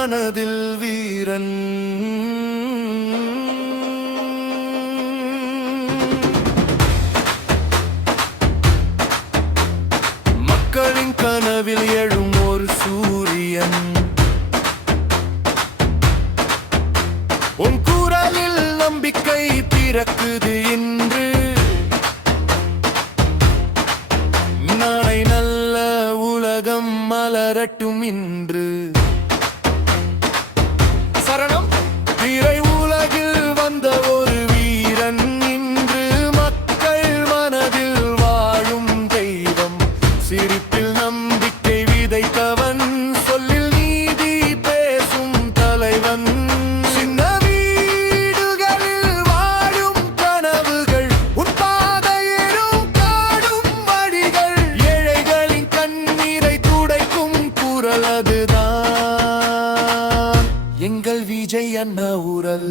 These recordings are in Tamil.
மனதில் வீரன் மக்களின் கனவில் எழும் ஒரு சூரியன் உன் குரலில் நம்பிக்கை பிறக்குது இன்று நாளை நல்ல உலகம் மலரட்டும் இன்று சரணம் திரை உலகில் வந்த ஒரு வீரன் இன்று மக்கள் மனதில் வாழும் தெய்வம் சிரிப்பில் நம்பிக்கை விதைத்தவன் சொல்லில் நீதி பேசும் தலைவன் சின்ன வீடுகளில் வாழும் கனவுகள் உன் பாதையிலும் காடும் வழிகள் ஏழைகளின் கண்ணீரை துடைக்கும் குரல் அதுதான் எங்கள் விஜய் அண்ணா உரல்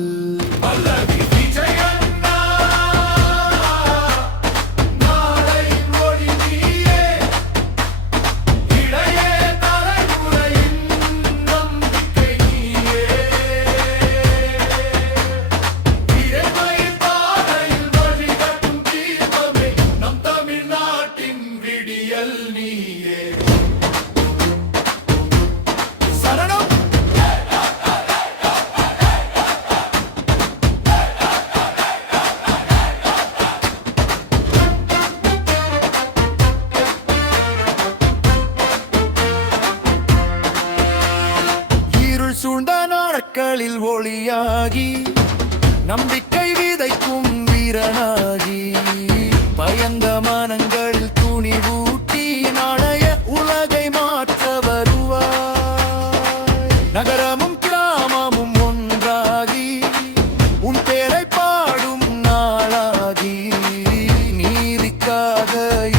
சூழ்ந்த நாட்களில் ஒளியாகி நம்பிக்கை விதைக்கும் வீரனாகி பயந்த மனங்களில் துணிவூட்டி நாளைய உலகை மாற்ற வருவாய் நகரமும் கிராமமும் ஒன்றாகி உன் பேரை பாடும் நாளாகி நீதிக்காக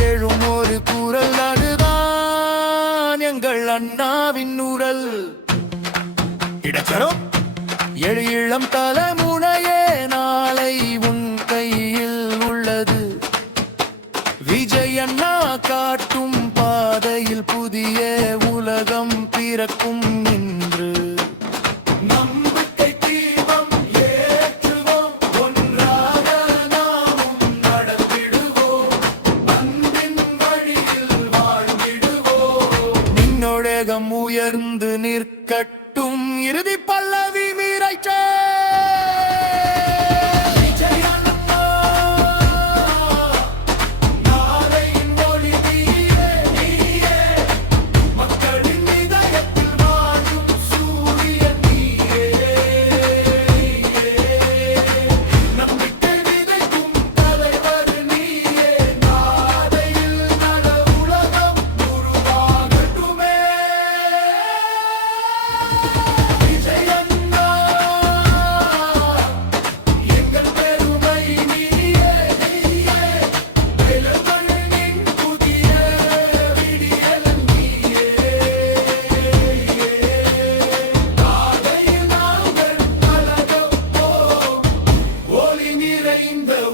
எழும் ஒரு குரல் அதுதான் எங்கள் அண்ணாவின் உரல் இடச்சரம் எழு இளம் தலைமுறையே நாளை உன் கையில் உள்ளது விஜய் அண்ணா காட்டும் பாதையில் புதிய உலகம் பிறக்கும் இன்று நம்பிக்கை தீபம் ஏற்றுவோம் ஒன்றாக நாமும் நடத்திடுவோம் அன்பின் வழியில் வாழ்ந்திடுவோம் நின்னொழகம் உயர்ந்து நிற்கட்டும் இறுதி பல்லவி மீறைச்ச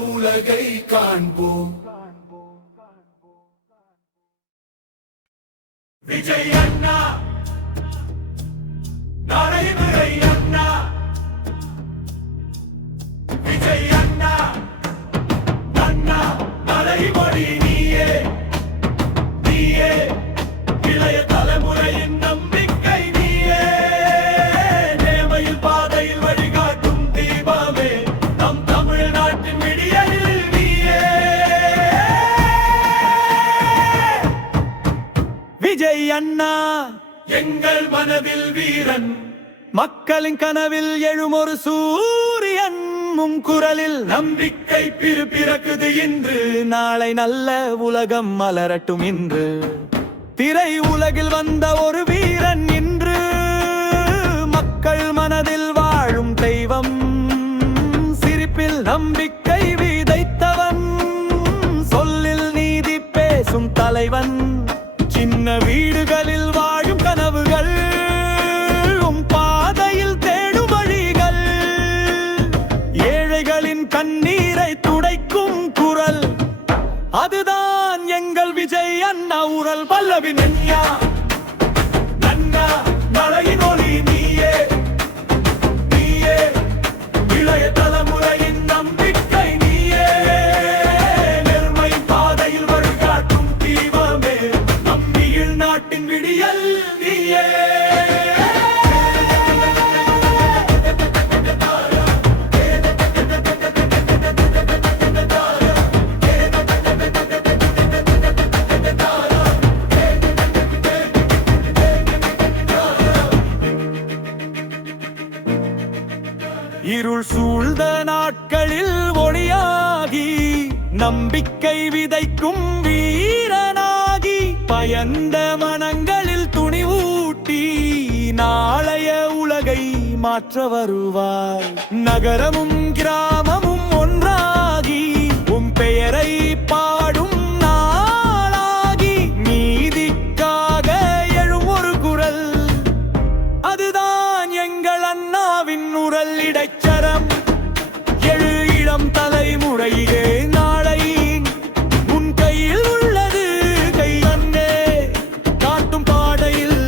உலகை காண்போம் விஜய் அண்ணா நடைமுறை அண்ணா விஜய் அண்ணா அண்ணா நடைமுறை நீயே நீயே இளைய தலைமுறையின் நம்பிக்கை நீயே நேமையில் பாதையில் வழிகாட்டும் தீபமே நம் தமிழ்நாட்டின் விடியலில் நீயே விஜய் அண்ணா எங்கள் மனதில் வீரன் மக்களின் கனவில் எழும் ஒரு சூரியன் உம் குரலில் நம்பிக்கை பிறக்குது இன்று நாளை நல்ல உலகம் மலரட்டும் இன்று திரை உலகில் வந்த ஒரு வீரன் இன்று மக்கள் மனதில் வாழும் தெய்வம் சிரிப்பில் நம்பிக்கை விதைத்தவன் சொல்லில் நீதி பேசும் தலைவன் சின்ன வீடுகளில் வாழும் கனவுகள் உம் பாதையில் தேடும் வழிகள் ஏழைகளின் கண்ணீரை துடைக்கும் குரல் அதுதான் எங்கள் விஜய் அண்ணா உரல் பல்லவி நன்யா நன்னா நடையின் ஒளி நீயே இளைய தலைமுறையின் நம்பிக்கை நீயே, நேர்மை பாதையில் வழிகாட்டும் தீபமே, நம்பியில் நாட்டின் விடியல் நீயே. இருள் சூழ்ந்த நாட்களில் ஒளியாகி, நம்பிக்கை விதைக்கும் வீரனாகி, பயந்த மனங்களில் துணிவூட்டி, நாளைய உலகை மாற்ற வருவாய். நகரமும் கிராமமும் ஒன்றாகி, உன் பெயரை பாடும் நாளாகி, நீதிக்காக எழும் ஒரு குரல், அதுதான் எங்கள் அண்ணாவின் உரல். இடைச்சரம் எழு இளம் தலைமுறையே, நாளை உன் கையில் உள்ளது, கையன்னே காட்டும் பாடையில்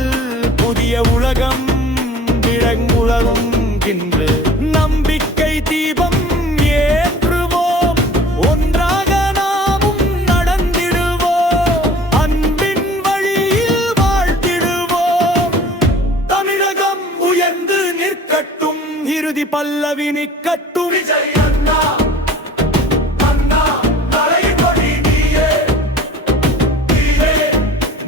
புதிய உலகம் விளங்குலகும் இன்று. நம்பிக்கை தீபம் ஏற்றுவோம், ஒன்றாக நாமும் நடந்திடுவோம், அன்பின் வழியில் வாழ்த்திடுவோம். தமிழகம் உயர்ந்து நிற்கட்டும், இறுதி பல்லவி நிற்கட்டும். விஜய் அண்ணா, அண்ணா தலைவலி நீயே, நீயே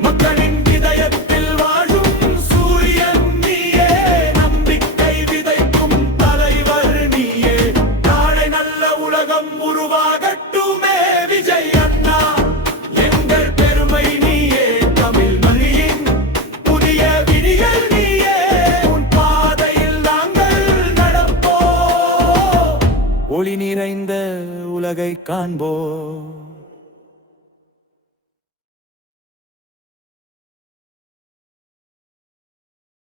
மக்களின் இதயத்தில் வாழும் சூரியன் நீயே, நம்பிக்கை விதைக்கும் தலைவர் நீயே, நாளை நல்ல உலகம் உருவாகட்டுமே. விஜய் அண்ணா எங்கள் பெருமை நீயே, தமிழ் மொழியின் புதிய விடியல் நீயே, உன் பாதையில் நாங்கள் நடப்போம், ஒளி நிறைந்த உலகை காண்போம்.